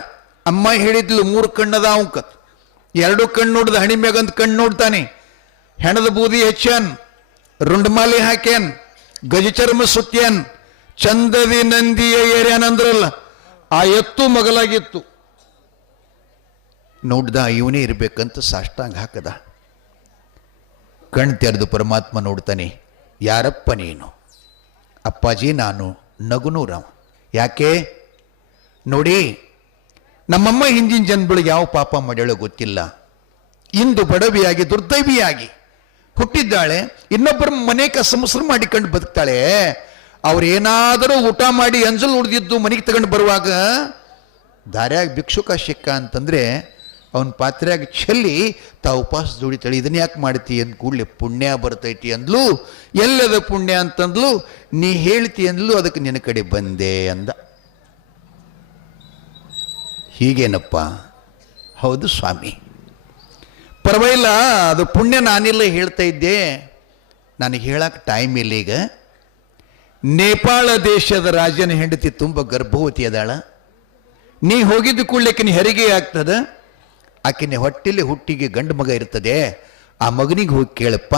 ಅಮ್ಮ ಹೇಳಿದ್ಲು 3 ಕಣ್ಣದ ಅವಕ, 2 ಕಣ್ಣು ನೋಡ್ದ, ಹಣಿಮ್ಯಾಗಂತ ಕಣ್ಣು ನೋಡ್ತಾನೆ. ಹೆಣದ ಬೂದಿ ಹೆಚ್ಚ್ಯಾನ್, ರುಂಡಮಾಲಿ ಹಾಕ್ಯಾನ್, ಗಜಚರ್ಮ ಸುತ್ಯಾನ್, ಚಂದದಿ ನಂದಿಯ ಏರ್ಯಾನ್ ಅಂದ್ರಲ್ಲ, ಆ ಎತ್ತು ಮಗಲಾಗಿತ್ತು. ನೋಡ್ದ, ಇವನೇ ಇರ್ಬೇಕಂತ ಸಾಷ್ಟಾಂಗ ಹಾಕದ. ಕಣ್ ತೆರೆದು ಪರಮಾತ್ಮ ನೋಡ್ತಾನೆ. ಯಾರಪ್ಪ ನೀನು? ಅಪ್ಪಾಜಿ, ನಾನು ನಗುನೂರಾಮ. ಯಾಕೆ? ನೋಡಿ, ನಮ್ಮಮ್ಮ ಹಿಂದಿನ ಜನ್ಗಳಿಗೆ ಯಾವ ಪಾಪ ಮಾಡ್ಯಾಳೋ ಗೊತ್ತಿಲ್ಲ, ಇಂದು ಬಡವಿಯಾಗಿ ದುರ್ದೈವಿಯಾಗಿ ಹುಟ್ಟಿದ್ದಾಳೆ. ಇನ್ನೊಬ್ಬರ ಮನೆ ಕಸ ಮುಸ್ರು ಮಾಡಿಕೊಂಡು ಬದುಕ್ತಾಳೆ. ಅವ್ರೇನಾದರೂ ಊಟ ಮಾಡಿ ಅಂಜಲ್ ಉಳಿದಿದ್ದು ಮನೆಗೆ ತಗೊಂಡು ಬರುವಾಗ ದಾರ್ಯಾಗ ಭಿಕ್ಷುಕ ಸಿಕ್ಕ ಅಂತಂದ್ರೆ ಅವನ ಪಾತ್ರೆಯಾಗ ಚೆಲ್ಲಿ ತಾ ಉಪವಾಸ ದುಡಿತಾಳೆ. ಇದನ್ನ ಯಾಕೆ ಮಾಡ್ತಿ ಅಂದ ಕೂಡಲೇ ಪುಣ್ಯ ಬರ್ತೈತಿ ಅಂದ್ಲು. ಎಲ್ಲದ ಪುಣ್ಯ ಅಂತಂದ್ಲು. ನೀ ಹೇಳ್ತಿ ಅಂದ್ಲು, ಅದಕ್ಕೆ ನಿನ್ನ ಕಡೆ ಬಂದೆ ಅಂದ. ಹೀಗೇನಪ್ಪ? ಹೌದು ಸ್ವಾಮಿ, ಪರವಾಗಿಲ್ಲ, ಅದು ಪುಣ್ಯ ನಾನಿಲ್ಲ ಹೇಳ್ತಾ ಇದ್ದೆ, ನನಗೆ ಹೇಳಕ್ಕೆ ಟೈಮ್ ಇಲ್ಲ ಈಗ. ನೇಪಾಳ ದೇಶದ ರಾಜನ ಹೆಂಡತಿ ತುಂಬ ಗರ್ಭವತಿ ಅದಾಳ. ನೀ ಹೋಗಿದ್ದು ಕೂಡ್ಲಿಕ್ಕೆ ಹೆರಿಗೆ ಆಗ್ತದ, ಆಕಿನ ಹೊಟ್ಟಿಲಿ ಹುಟ್ಟಿಗೆ ಗಂಡು ಮಗ ಇರ್ತದೆ, ಆ ಮಗನಿಗೆ ಹೋಗಿ ಕೇಳಪ್ಪ,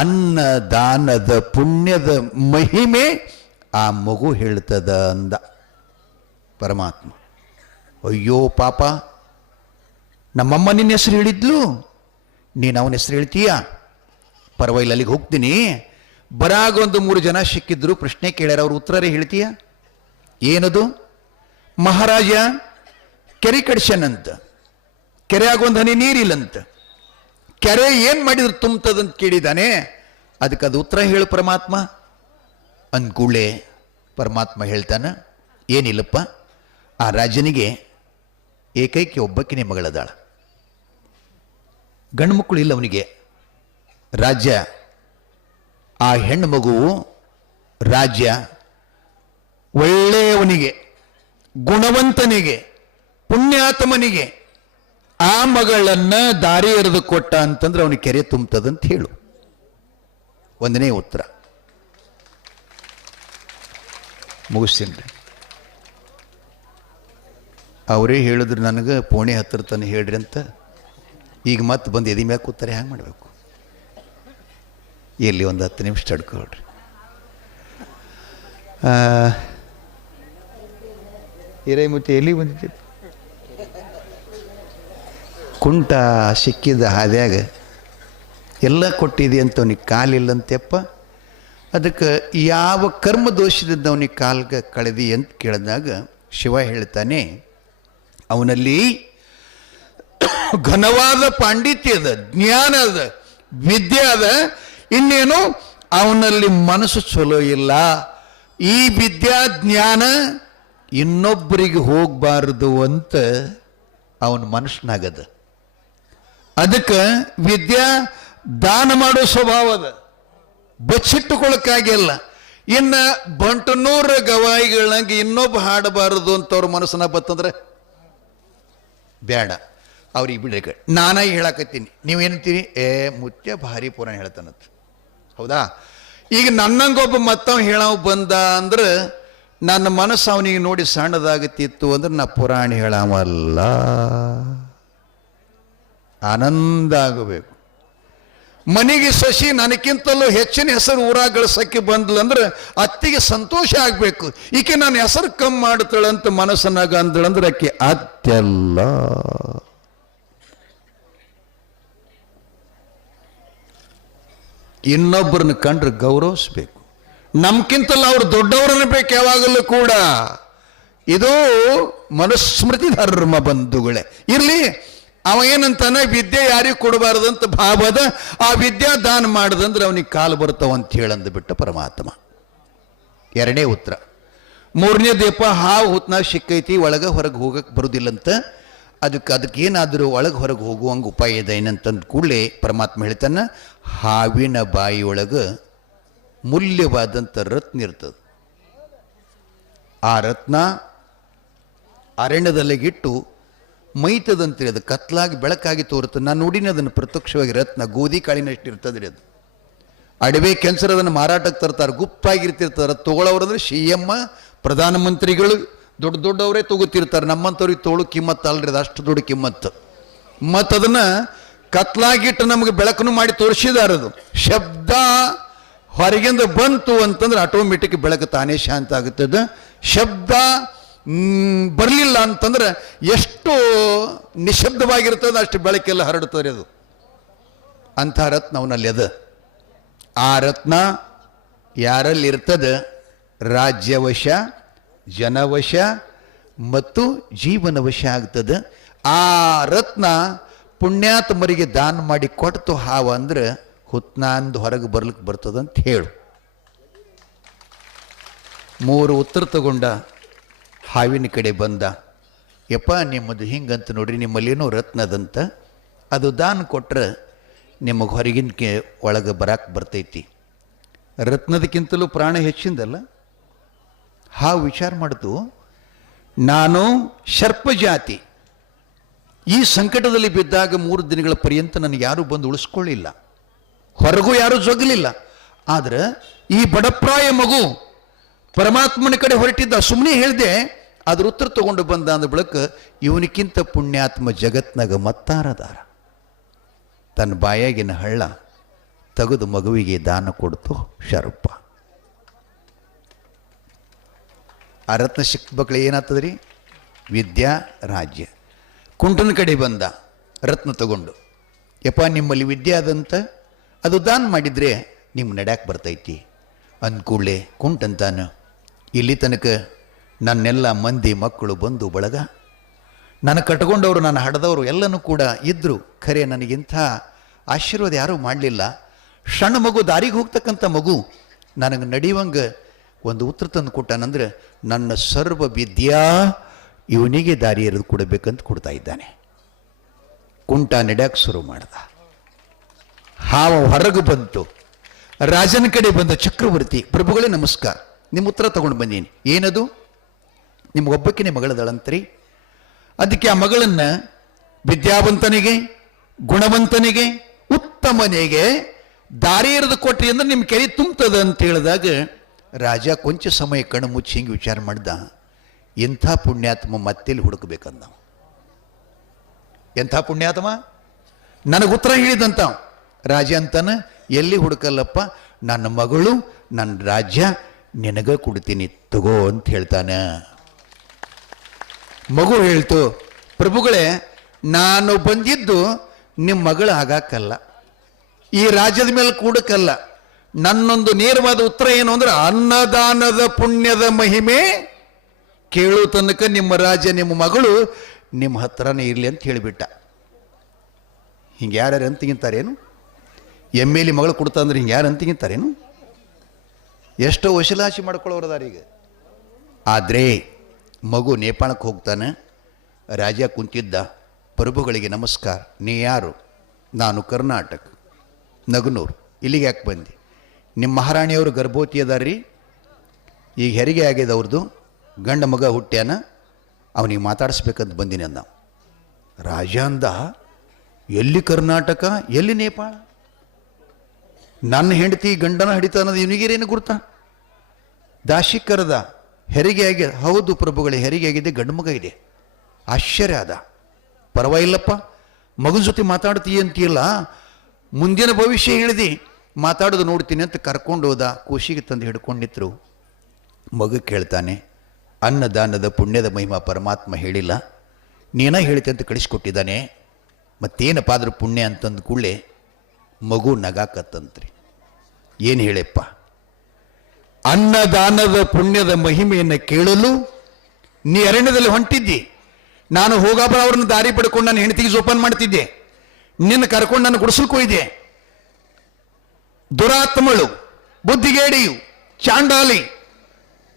ಅನ್ನದಾನದ ಪುಣ್ಯದ ಮಹಿಮೆ ಆ ಮಗು ಹೇಳ್ತದ ಅಂದ ಪರಮಾತ್ಮ. ಅಯ್ಯೋ ಪಾಪ, ನಮ್ಮಮ್ಮ ನಿನ್ನ ಹೆಸರು ಹೇಳಿದ್ಲು, ನೀನು ಅವನ ಹೆಸರು ಹೇಳ್ತೀಯ? ಪರವಾಗಿಲ್ಲ, ಅಲ್ಲಿಗೆ ಹೋಗ್ತೀನಿ. ಬರಾಗ ಒಂದು 3 ಜನ ಸಿಕ್ಕಿದ್ರು, ಪ್ರಶ್ನೆ ಕೇಳ್ಯಾರ, ಅವ್ರ ಉತ್ತರರೇ ಹೇಳ್ತೀಯ? ಏನದು? ಮಹಾರಾಜ ಕೆರೆ ಕಡ್ಸನಂತ, ಕೆರೆಯಾಗ ಒಂದು ಹನಿ ನೀರಿಲ್ಲಂತ, ಕೆರೆ ಏನು ಮಾಡಿದ್ರು ತುಂಬತದಂತ ಕೇಳಿದಾನೆ, ಅದಕ್ಕೆ ಅದು ಉತ್ತರ ಹೇಳು ಪರಮಾತ್ಮ ಅಂದ್ಕೂಳೆ. ಪರಮಾತ್ಮ ಹೇಳ್ತಾನ, ಏನಿಲ್ಲಪ್ಪ, ಆ ರಾಜನಿಗೆ ಏಕೈಕಿ ಒಬ್ಬಕ್ಕಿನೇ ಮಗಳದಾಳ, ಗಂಡು ಮಕ್ಕಳು ಇಲ್ಲ ಅವನಿಗೆ. ರಾಜ್ಯ, ಆ ಹೆಣ್ಣು ಮಗುವು ರಾಜ್ಯ ಒಳ್ಳೆಯವನಿಗೆ, ಗುಣವಂತನಿಗೆ, ಪುಣ್ಯಾತ್ಮನಿಗೆ ಆ ಮಗಳನ್ನ ದಾರಿ ಎರೆದು ಕೊಟ್ಟ ಅಂತಂದ್ರೆ ಅವನಿಗೆ ಕೆರೆ ತುಂಬತದಂತ ಹೇಳು. ಒಂದನೇ ಉತ್ತರ ಮುಗಿಸ್ತೀನಿ. ಅವರೇ ಹೇಳಿದ್ರು ನನಗೆ ಪೋಣೆ ಹತ್ತಿರ ತಾನೆ ಹೇಳ್ರಿ ಅಂತ. ಈಗ ಮತ್ತೆ ಬಂದು ಎದಿ ಮ್ಯಾಗ ಕೂತಾರೆ, ಹ್ಯಾಂಗೆ ಮಾಡಬೇಕು? ಎಲ್ಲಿ ಒಂದು 10 ನಿಮಿಷ ತಡ್ಕೊಳ್ರಿ. ಹಿರೇಮುತ್ತಿ ಎಲ್ಲಿ ಬಂದಿದ್ದೆ? ಕುಂಟ ಸಿಕ್ಕಿದ ಹಾದ್ಯಾಗ ಎಲ್ಲ ಕೊಟ್ಟಿದೆ ಅಂತ ಅವನಿಗೆ ಕಾಲಿಲ್ಲಂತೆಪ್ಪ. ಅದಕ್ಕೆ ಯಾವ ಕರ್ಮ ದೋಷದಿಂದ ಅವನಿಗೆ ಕಾಲ್ಗೆ ಕಳೆದಿ ಅಂತ ಕೇಳಿದಾಗ ಶಿವ ಹೇಳ್ತಾನೆ, ಅವನಲ್ಲಿ ಘನವಾದ ಪಾಂಡಿತ್ಯದ, ಜ್ಞಾನದ, ವಿದ್ಯೆ ಅದ, ಇನ್ನೇನು ಅವನಲ್ಲಿ ಮನಸ್ಸು ಚಲೋ ಇಲ್ಲ. ಈ ವಿದ್ಯಾ ಜ್ಞಾನ ಇನ್ನೊಬ್ಬರಿಗೆ ಹೋಗಬಾರದು ಅಂತ ಅವನ ಮನಸ್ಸಿನಾಗದ. ಅದಕ್ಕೆ ವಿದ್ಯಾ ದಾನ ಮಾಡೋ ಸ್ವಭಾವದ, ಬಚ್ಚಿಟ್ಟುಕೊಳ್ಳಕ್ಕಾಗಿಲ್ಲ. ಇನ್ನು ಬಂಟನೂರ ಗವಾಯಿಗಳಂಗೆ ಇನ್ನೊಬ್ಬ ಹಾಡಬಾರದು ಅಂತ ಅವ್ರ ಮನಸ್ಸನ್ನ ಬತ್ತಂದ್ರೆ ಬೇಡ, ಅವ್ರಿಗೆ ಬಿಡ್ರಿ. ನಾನಾಗಿ ಹೇಳಕತ್ತೀನಿ, ನೀವೇನಂತೀರಿ? ಮುತ್ಯ ಭಾರಿ ಪುರಾಣ ಹೇಳ್ತಾನತ್. ಹೌದಾ? ಈಗ ನನ್ನಂಗೊಬ್ಬ ಮತ್ತವ ಹೇಳವ್ ಬಂದ ಅಂದ್ರೆ ನನ್ನ ಮನಸ್ಸು ಅವನಿಗೆ ನೋಡಿ ಸಣ್ಣದಾಗತ್ತಿತ್ತು ಅಂದ್ರೆ ನಾ ಪುರಾಣ ಹೇಳವಲ್ಲ, ಆನಂದ ಆಗಬೇಕು. ಮನೆಗೆ ಸಸಿ ನನಗಿಂತಲೂ ಹೆಚ್ಚಿನ ಹೆಸರು ಊರಾಗ ಗಳಿಸಕ್ಕೆ ಬಂದ್ಲಂದ್ರೆ ಅತ್ತಿಗೆ ಸಂತೋಷ ಆಗಬೇಕು. ಈಕೆ ನಾನು ಹೆಸರು ಕಮ್ಮಿ ಮಾಡ್ತಾಳಂತ ಮನಸ್ಸನ್ನಾಗ ಅಂದಳಂದ್ರೆ ಆಕೆ ಅತ್ತೆಲ್ಲ. ಇನ್ನೊಬ್ಬರನ್ನ ಕಂಡ್ರೆ ಗೌರವಿಸ್ಬೇಕು. ನಮ್ಗಿಂತಲ್ಲ ಅವ್ರು ದೊಡ್ಡವರನ್ನ ಬೇಕು ಯಾವಾಗಲೂ ಕೂಡ. ಇದು ಮನುಸ್ಮೃತಿ ಧರ್ಮ ಬಂಧುಗಳೇ. ಇರ್ಲಿ, ಅವ ಏನಂತಾನೆ, ವಿದ್ಯೆ ಯಾರಿಗೂ ಕೊಡಬಾರ್ದಂತ ಭಾವದ, ಆ ವಿದ್ಯಾ ದಾನ ಮಾಡ್ದಂದ್ರೆ ಅವನಿಗೆ ಕಾಲು ಬರ್ತಾವಂತ ಹೇಳಂದು ಬಿಟ್ಟ ಪರಮಾತ್ಮ. ಎರಡನೇ ಉತ್ತರ. ಮೂರನೇ ದೀಪ ಹಾವು ಹುತ್ನಾಗ ಸಿಕ್ಕೈತಿ, ಒಳಗೆ ಹೊರಗೆ ಹೋಗಕ್ಕೆ ಬರುವುದಿಲ್ಲಂತ. ಅದಕ್ಕೇನಾದರೂ ಒಳಗೆ ಹೊರಗೆ ಹೋಗುವಂಗೆ ಉಪಾಯ ಇದೆ ಏನಂತಂದು ಕೂಡಲೇ ಪರಮಾತ್ಮ ಹೇಳ್ತಾನೆ, ಹಾವಿನ ಬಾಯಿಯೊಳಗೆ ಮೂಲ್ಯವಾದಂಥ ರತ್ನ ಇರ್ತದೆ. ಆ ರತ್ನ ಅರಣ್ಯದಲ್ಲಿಗಿಟ್ಟು ಮೈತದಂತ್ರಿ, ಅದು ಕತ್ಲಾಗಿ ಬೆಳಕಾಗಿ ತೋರುತ್ತದೆ. ನಾನು ನೋಡಿನಿ ಅದನ್ನು ಪ್ರತ್ಯಕ್ಷವಾಗಿ. ರತ್ನ ಗೋಧಿ ಕಾಳಿನಷ್ಟು ಇರ್ತದ್ರಿ ಅದು. ಅಡವೆ ಕೆನ್ಸರ್ ಅದನ್ನು ಮಾರಾಟಕ್ಕೆ ತರ್ತಾರೆ, ಗುಪ್ತಾಗಿರ್ತಿರ್ತಾರೆ. ತೊಗೊಳವ್ರಂದ್ರೆ CM, ಪ್ರಧಾನಮಂತ್ರಿಗಳು, ದೊಡ್ಡ ದೊಡ್ಡವರೇ ತಗೋತಿರ್ತಾರೆ. ನಮ್ಮಂಥವ್ರಿಗೆ ತೋಳು ಕಿಮ್ಮತ್ತು ಅಲ್ರಿ, ಅದು ಅಷ್ಟು ದೊಡ್ಡ ಕಿಮ್ಮತ್ತು. ಮತ್ತು ಅದನ್ನು ಕತ್ಲಾಗಿಟ್ಟು ನಮಗೆ ಬೆಳಕನ್ನು ಮಾಡಿ ತೋರಿಸಿದಾರದು. ಶಬ್ದ ಹೊರಗಿಂದ ಬಂತು ಅಂತಂದ್ರೆ ಆಟೋಮೆಟಿಕ್ ಬೆಳಕು ತಾನೇ ಶಾಂತ ಆಗುತ್ತದೆ. ಶಬ್ದ ಬರಲಿಲ್ಲ ಅಂತಂದ್ರೆ ಎಷ್ಟು ನಿಶಬ್ದವಾಗಿರ್ತದೆ ಅಷ್ಟು ಬೆಳಕೆಲ್ಲ ಹರಡುತ್ತದೆ ಅದು. ಅಂಥ ರತ್ನ ಅವನಲ್ಲಿ ಅದ. ಆ ರತ್ನ ಯಾರಲ್ಲಿ ಇರ್ತದೆ? ರಾಜ್ಯವಶ, ಜನವಶ ಮತ್ತು ಜೀವನವಶ ಆಗ್ತದೆ. ಆ ರತ್ನ ಪುಣ್ಯಾತ್ಮರಿಗೆ ದಾನ ಮಾಡಿ ಕೊಡ್ತು ಹಾವ ಅಂದ್ರೆ ಹುತ್ನಾಂದು ಹೊರಗೆ ಬರ್ಲಿಕ್ಕೆ ಬರ್ತದಂತ ಹೇಳು. 3 ಉತ್ತರ ತಗೊಂಡ ಹಾವಿನ ಕಡೆ ಬಂದ. ಯಪ್ಪ, ನಿಮ್ಮದು ಹಿಂಗಂತ ನೋಡ್ರಿ, ನಿಮ್ಮಲ್ಲೇನೋ ರತ್ನದಂತ, ಅದು ದಾನ ಕೊಟ್ರೆ ನಿಮಗೆ ಹೊರಗಿನ ಒಳಗೆ ಬರಾಕ್ ಬರ್ತೈತಿ. ರತ್ನದಕ್ಕಿಂತಲೂ ಪ್ರಾಣ ಹೆಚ್ಚಿಂದಲ್ಲ. ಹಾವು ವಿಚಾರ ಮಾಡ್ತು, ನಾನು ಸರ್ಪ ಜಾತಿ, ಈ ಸಂಕಟದಲ್ಲಿ ಬಿದ್ದಾಗ 3 ದಿನಗಳ ಪರ್ಯಂತ ನನಗೆ ಯಾರೂ ಬಂದು ಉಳಿಸ್ಕೊಳ್ಳಿಲ್ಲ, ಹೊರಗೂ ಯಾರೂ ಜೊಗಲಿಲ್ಲ. ಆದ್ರೆ ಈ ಬಡಪ್ರಾಯ ಮಗು ಪರಮಾತ್ಮನ ಕಡೆ ಹೊರಟಿದ್ದ. ಸುಮ್ಮನೆ ಹೇಳಿದೆ, ಅದ್ರ ಉತ್ತರ ತಗೊಂಡು ಬಂದ ಅಂದ ಬಳಿಕ ಇವನಿಕ್ಕಿಂತ ಪುಣ್ಯಾತ್ಮ ಜಗತ್ನಾಗ ಮತ್ತಾರದಾರ. ತನ್ನ ಬಾಯಾಗಿನ ಹಳ್ಳ ತೆಗೆದು ಮಗುವಿಗೆ ದಾನ ಕೊಡ್ತು ಶರಪ್ಪ. ಆ ರತ್ನ ಸಿಕ್ಕ ಮಕ್ಕಳು ಏನಾಗ್ತದ್ರಿ? ವಿದ್ಯಾ ರಾಜ್ಯ. ಕುಂಟನ ಕಡೆ ಬಂದ ರತ್ನ ತಗೊಂಡು, ಯಪ್ಪ ನಿಮ್ಮಲ್ಲಿ ವಿದ್ಯೆ ಆದಂತ ಅದು ದಾನ ಮಾಡಿದರೆ ನಿಮ್ಮ ನಡ್ಯಾಕೆ ಬರ್ತೈತಿ ಅಂದ್ಕೂಡಲೇ ಕುಂಟಂತಾನು, ಇಲ್ಲಿ ತನಕ ನನ್ನೆಲ್ಲ ಮಂದಿ ಮಕ್ಕಳು ಬಂದು ಬಳಗ, ನಾನು ಕಟ್ಕೊಂಡವರು ನಾನು ಹಡೆದವರು ಎಲ್ಲನೂ ಕೂಡ ಇದ್ದರು, ಖರೆ ನನಗಿಂಥ ಆಶೀರ್ವಾದ ಯಾರೂ ಮಾಡಲಿಲ್ಲ. ಸಣ್ಣ ಮಗು, ದಾರಿಗೆ ಹೋಗ್ತಕ್ಕಂಥ ಮಗು ನನಗೆ ನಡೆಯುವಂಗೆ ಒಂದು ಉತ್ತರ ತಂದು ಕೊಟ್ಟಾನಂದ್ರೆ ನನ್ನ ಸರ್ವ ವಿದ್ಯಾ ಇವನಿಗೆ ದಾರಿ ಎರೆದು ಕೊಡಬೇಕಂತ ಕೊಡ್ತಾ ಇದ್ದಾನೆ. ಕುಂಟ ನಡೆಯಕ್ಕೆ ಶುರು ಮಾಡ್ದ. ಹಾವ ಹೊರಗೆ ಬಂತು. ರಾಜನ ಕಡೆ ಬಂದ ಚಕ್ರವರ್ತಿ, ಪ್ರಭುಗಳೇ ನಮಸ್ಕಾರ, ನಿಮ್ಮ ಉತ್ತರ ತಗೊಂಡು ಬಂದೀನಿ. ಏನದು? ನಿಮಗೊಬ್ಬಕ್ಕಿನೇ ಮಗಳದಳಂತ್ರಿ. ಅದಕ್ಕೆ ಆ ಮಗಳನ್ನು ವಿದ್ಯಾವಂತನಿಗೆ, ಗುಣವಂತನಿಗೆ, ಉತ್ತಮನಿಗೆ ದಾರಿ ಎರೆದು ಕೊಟ್ರಿ ಅಂದ್ರೆ ನಿಮ್ಮ ಕೆರೆ ತುಂಬ್ತದ ಅಂತ ಹೇಳಿದಾಗ ರಾಜ ಕೊಂಚ ಸಮಯ ಕಣ್ಣು ಮುಚ್ಚಿ ಹಿಂಗೆ ವಿಚಾರ ಮಾಡ್ದ, ಎಂಥ ಪುಣ್ಯಾತ್ಮ ಮತ್ತೆಲ್ಲಿ ಹುಡುಕಬೇಕಂದ. ಎಂಥ ಪುಣ್ಯಾತ್ಮ ನನಗೆ ಉತ್ತರ ಹೇಳಿದಂತ ರಾಜ ಅಂತಾನ, ಎಲ್ಲಿ ಹುಡುಕಲ್ಲಪ್ಪ, ನನ್ನ ಮಗಳು ನನ್ನ ರಾಜ್ಯ ನಿನಗ ಕೊಡ್ತೀನಿ ತಗೋ ಅಂತ ಹೇಳ್ತಾನೆ. ಮಗು ಹೇಳ್ತು, ಪ್ರಭುಗಳೇ ನಾನು ಬಂದಿದ್ದು ನಿಮ್ಮ ಮಗಳು ಆಗಾಕಲ್ಲ, ಈ ರಾಜ್ಯದ ಮೇಲೆ ಕೂಡಕ್ಕಲ್ಲ. ನನ್ನೊಂದು ನೇರವಾದ ಉತ್ತರ ಏನು ಅಂದ್ರೆ, ಅನ್ನದಾನದ ಪುಣ್ಯದ ಮಹಿಮೆ ಕೇಳೋ ತನಕ ನಿಮ್ಮ ರಾಜ್ಯ ನಿಮ್ಮ ಮಗಳು ನಿಮ್ಮ ಹತ್ರನೇ ಇರಲಿ ಅಂತ ಹೇಳಿಬಿಟ್ಟ. ಹಿಂಗೆ ಯಾರ್ಯಾರು ಅಂತಿಗಿಂತಾರೇನು? ಎಲ್ಲಿ ಮಗಳು ಕೊಡ್ತಾ ಅಂದ್ರೆ ಹಿಂಗೆ ಯಾರು ಅಂತಿಗಿಂತಾರೇನು? ಎಷ್ಟೋ ವಶೀಲಾಶಿ ಮಾಡ್ಕೊಳ್ಳೋರದಾರೀಗ. ಆದರೆ ಮಗು ನೇಪಾಳಕ್ಕೆ ಹೋಗ್ತಾನೆ. ರಾಜ ಕುಂತಿದ್ದ. ಪ್ರಭುಗಳಿಗೆ ನಮಸ್ಕಾರ, ನೀ ಯಾರು? ನಾನು ಕರ್ನಾಟಕ ನಗನೂರು. ಇಲ್ಲಿಗೆ ಯಾಕೆ ಬಂದೆ? ನಿಮ್ಮ ಮಹಾರಾಣಿಯವರು ಗರ್ಭವತಿ ಅದಾರ್ರಿ, ಈಗ ಹೆರಿಗೆ ಆಗ್ಯದ, ಅವ್ರದ್ದು ಗಂಡ ಮಗ ಹುಟ್ಟ್ಯಾನ, ಅವನಿಗೆ ಮಾತಾಡಿಸ್ಬೇಕಂತ ಬಂದೀನಿ ಅಂದ. ರಾಜ ಅಂದ, ಎಲ್ಲಿ ಕರ್ನಾಟಕ, ಎಲ್ಲಿ ನೇಪಾಳ? ನನ್ನ ಹೆಂಡತಿ ಗಂಡನ ಹಿಡಿತ ಅನ್ನೋದು ಇವನಿಗೇರೇನು ಗುರ್ತ? ದಾಶಿ ಕರೆದ, ಹೆರಿಗೆ ಆಗ್ಯದ. ಹೌದು ಪ್ರಭುಗಳೇ, ಹೆರಿಗೆ ಆಗಿದೆ, ಗಂಡು ಮಗ ಇದೆ. ಆಶ್ಚರ್ಯ ಆದ. ಪರವಾಗಿಲ್ಲಪ್ಪ, ಮಗನ ಜೊತೆ ಮಾತಾಡ್ತೀಯ ಅಂತೀಯಲ್ಲ, ಮುಂದಿನ ಭವಿಷ್ಯ ಹೇಳಿದಿ, ಮಾತಾಡೋದು ನೋಡ್ತೀನಿ ಅಂತ ಕರ್ಕೊಂಡು ಹೋದ. ಖುಷಿಗೆ ತಂದು ಹಿಡ್ಕೊಂಡಿದ್ರು. ಮಗು ಕೇಳ್ತಾನೆ, ಅನ್ನದಾನದ ಪುಣ್ಯದ ಮಹಿಮಾ ಪರಮಾತ್ಮ ಹೇಳಿಲ್ಲ, ನೀನ ಹೇಳ್ತಿ ಅಂತ ಕಳಿಸ್ಕೊಟ್ಟಿದ್ದಾನೆ, ಮತ್ತೇನಪ್ಪ ಆದ್ರೂ ಪುಣ್ಯ ಅಂತಂದು ಕೂಡಲೇ ಮಗು ನಗಾಕತ್ತಂತ್ರಿ. ಏನು ಹೇಳಪ್ಪ? ಅನ್ನದಾನದ ಪುಣ್ಯದ ಮಹಿಮೆಯನ್ನು ಕೇಳಲು ನೀ ಅರಣ್ಯದಲ್ಲಿ ಹೊಂಟಿದ್ದಿ, ನಾನು ಹೋಗಾಬ ಅವ್ರನ್ನ ದಾರಿ ಪಡ್ಕೊಂಡು ನಾನು ಹೆಂಡತಿಗೆ ಜೋಪಾನ ಮಾಡ್ತಿದ್ದೆ, ನಿನ್ನ ಕರ್ಕೊಂಡು ನಾನು ಗುಡಿಸಲ್ಕೊ ಇದ್ದೆ. ದುರಾತ್ಮಳು, ಬುದ್ಧಿಗೇಡಿಯು, ಚಾಂಡಾಲಿ,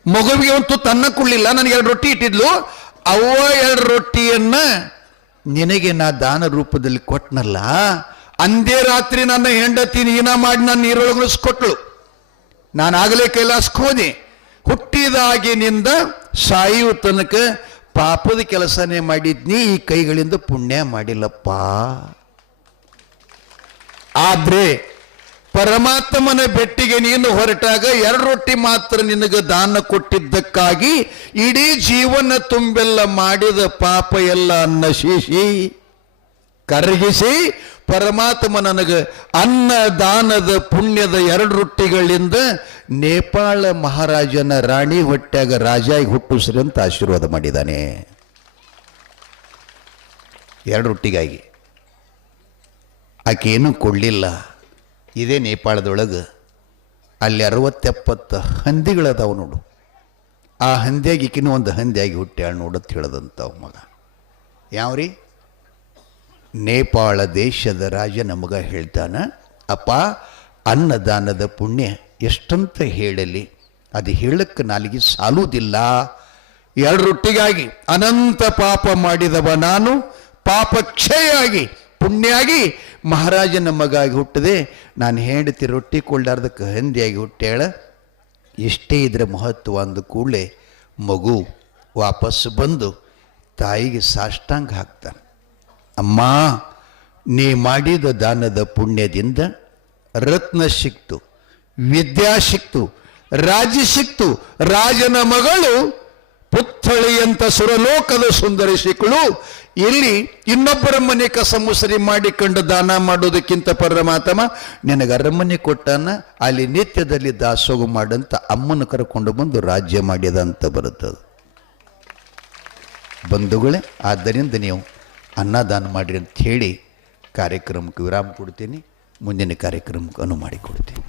ಮಗುವಿಗೆ ಒಂದು ತುತ್ತು ಅನ್ನ ಕೊಡ್ಲಿಲ್ಲ, ನನಗೆ 2 ರೊಟ್ಟಿ ಇಟ್ಟಿದ್ಲು, ಅವ್ವ 2 ರೊಟ್ಟಿಯನ್ನ ನಿನಗೆ ನಾ ದಾನ ರೂಪದಲ್ಲಿ ಕೊಟ್ಟನಲ್ಲ, ಅಂದೇ ರಾತ್ರಿ ನನ್ನ ಹೆಂಡತಿ ನೀನ ಮಾಡಿ ನನ್ನ ನೀರೊಳಗಿಸ್ಕೊಟ್ಳು. ನಾನಾಗಲೇ ಕೈಲಾಸಕ್ಕೆ ಹೋದೆ. ಹುಟ್ಟಿದಾಗಿನಿಂದ ಸಾಯುವ ತನಕ ಪಾಪದ ಕೆಲಸನೇ ಮಾಡಿದ್ನಿ, ಈ ಕೈಗಳಿಂದ ಪುಣ್ಯ ಮಾಡಿಲ್ಲಪ್ಪ. ಆದ್ರೆ ಪರಮಾತ್ಮನ ಬೆಟ್ಟಿಗೆ ನೀನು ಹೊರಟಾಗ 2 ರೊಟ್ಟಿ ಮಾತ್ರ ನಿನಗೆ ದಾನ ಕೊಟ್ಟಿದ್ದಕ್ಕಾಗಿ ಇಡೀ ಜೀವನ ತುಂಬೆಲ್ಲ ಮಾಡಿದ ಪಾಪ ಎಲ್ಲ ನಶಿಸಿ ಕರಗಿಸಿ ಪರಮಾತ್ಮ ನನಗೆ ಅನ್ನದಾನದ ಪುಣ್ಯದ 2 ರೊಟ್ಟಿಗಳಿಂದ ನೇಪಾಳ ಮಹಾರಾಜನ ರಾಣಿ ಹೊಟ್ಟ್ಯಾಗ ರಾಜಾಗಿ ಹುಟ್ಟಿಸ್ರಿ ಅಂತ ಆಶೀರ್ವಾದ ಮಾಡಿದ್ದಾನೆ. 2 ರೊಟ್ಟಿಗಾಗಿ. ಆಕೆ ಏನೂ ಕೊಡಲಿಲ್ಲ. ಇದೇ ನೇಪಾಳದೊಳಗೆ ಅಲ್ಲಿ 60-70 ಹಂದಿಗಳದಾವು ನೋಡು. ಆ ಹಂದಿಯಾಗಿ ಈಕಿನೂ ಒಂದು ಹಂದಿಯಾಗಿ ಹುಟ್ಟ್ಯಾಳ ನೋಡತ್ ಹೇಳದಂಥವ್ ಮಗ. ಯಾವ್ರಿ? ನೇಪಾಳ ದೇಶದ ರಾಜ ನಮಗ ಹೇಳ್ತಾನ, ಅಪ್ಪ ಅನ್ನದಾನದ ಪುಣ್ಯ ಎಷ್ಟಂತ ಹೇಳಲಿ, ಅದು ಹೇಳಕ್ಕೆ ನಾಲಿಗೆ ಸಾಲುವುದಿಲ್ಲ. 2 ರೊಟ್ಟಿಗಾಗಿ ಅನಂತ ಪಾಪ ಮಾಡಿದವ ನಾನು, ಪಾಪ ಕ್ಷಯಾಗಿ ಪುಣ್ಯಾಗಿ ಮಹಾರಾಜನ ಮಗಾಗಿ ಹುಟ್ಟದೆ, ನಾನು ಹೆಂಡತಿ ರೊಟ್ಟಿ ಕೊಳ್ಳಾರ್ದಕ್ಕೆ ಹಂದಿಯಾಗಿ ಹುಟ್ಟ್ಯಾಳ. ಎಷ್ಟೇ ಇದ್ರೆ ಮಹತ್ವ ಅಂದ ಕೂಡಲೇ ಮಗು ವಾಪಸ್ ಬಂದು ತಾಯಿಗೆ ಸಾಷ್ಟಾಂಗ ಹಾಕ್ತಾನೆ. ಅಮ್ಮ ನೀ ಮಾಡಿದ ದಾನದ ಪುಣ್ಯದಿಂದ ರತ್ನ ಸಿಕ್ತು, ವಿದ್ಯಾ ಸಿಕ್ತು, ರಾಜ್ಯ ಸಿಕ್ತು, ರಾಜನ ಮಗಳು ಪುತ್ಥಳಿಯಂತ ಸುರಲೋಕದ ಸುಂದರಿ ಸಿಕ್ಕಳು. ಇಲ್ಲಿ ಇನ್ನೊಬ್ಬರ ಮನೆ ಕಸ ಮುಸರಿ ಮಾಡಿಕೊಂಡು ದಾನ ಮಾಡೋದಕ್ಕಿಂತ ಪರಮಾತ್ಮ ನಿನಗೆ ಅರಮನೆ ಕೊಟ್ಟಾನ, ಅಲ್ಲಿ ನಿತ್ಯದಲ್ಲಿ ದಾಸೋಗ ಮಾಡಂತ ಅಮ್ಮನ ಕರ್ಕೊಂಡು ಬಂದು ರಾಜ್ಯ ಮಾಡಿದಂತ ಬರುತ್ತದೆ. ಬಂಧುಗಳೇ, ಆದ್ದರಿಂದ ನೀವು ಅನ್ನದಾನ ಮಾಡಿರಿ ಅಂತ ಹೇಳಿ ಕಾರ್ಯಕ್ರಮಕ್ಕೆ ವಿರಾಮ ಕೊಡ್ತೀನಿ. ಮುಂದಿನ ಕಾರ್ಯಕ್ರಮಕ್ಕೆ ಅನುವು ಮಾಡಿಕೊಡ್ತೀನಿ.